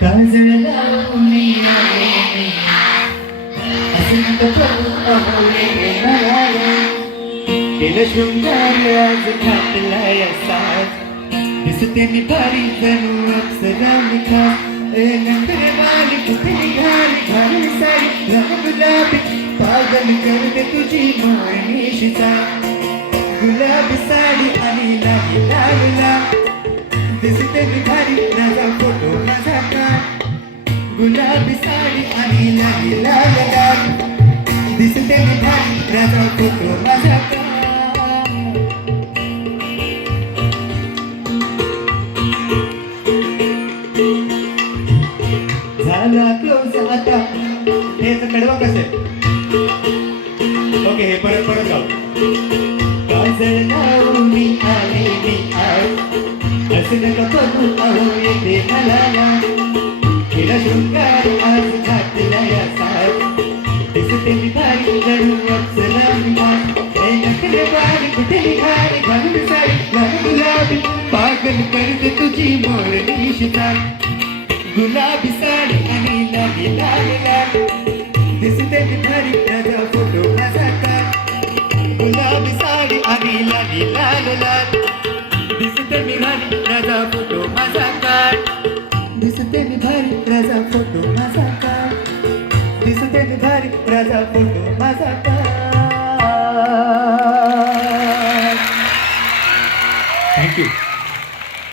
काजळ लावून आले हसत पळून केलं शृंगार आज घातलाय साज दिसते मी भारी जणू अप्सरा खास नंतर वाली कुठे घाली घालून साडी गुलाबी पागल करते तुझी मोरणीशीचा गुलाबी साडी आणि लाली लाल दिसते मी भारी माझा फोटो माझा का गुलाबी साडी आणि लाली लाल दिसते मी भारी माझा फोटो माझा का झाला क्लोज आता हे कडवा कसं ओके हे परत परत जाऊ काजळ लावून आले मी आज असं नका बघू अहो येते मला केला शृंगार आज घातला या साज दिसते मी भारी जणू अप्सरा नखरे वारी कुठे घाली घालून साडी लाल गुलाबी पागल करते तुझी मोरणीशीचा गुलाबी साडी आणि लाली लाल दिसते मी भारी माझा फोटो माझा का गुलाबी साडी आणि लाली लाल दिसते मी भारी माझा फोटो माझा का दिसते मी भारी माझा फोटो माझा का दिसते मी भारी माझा फोटो माझा का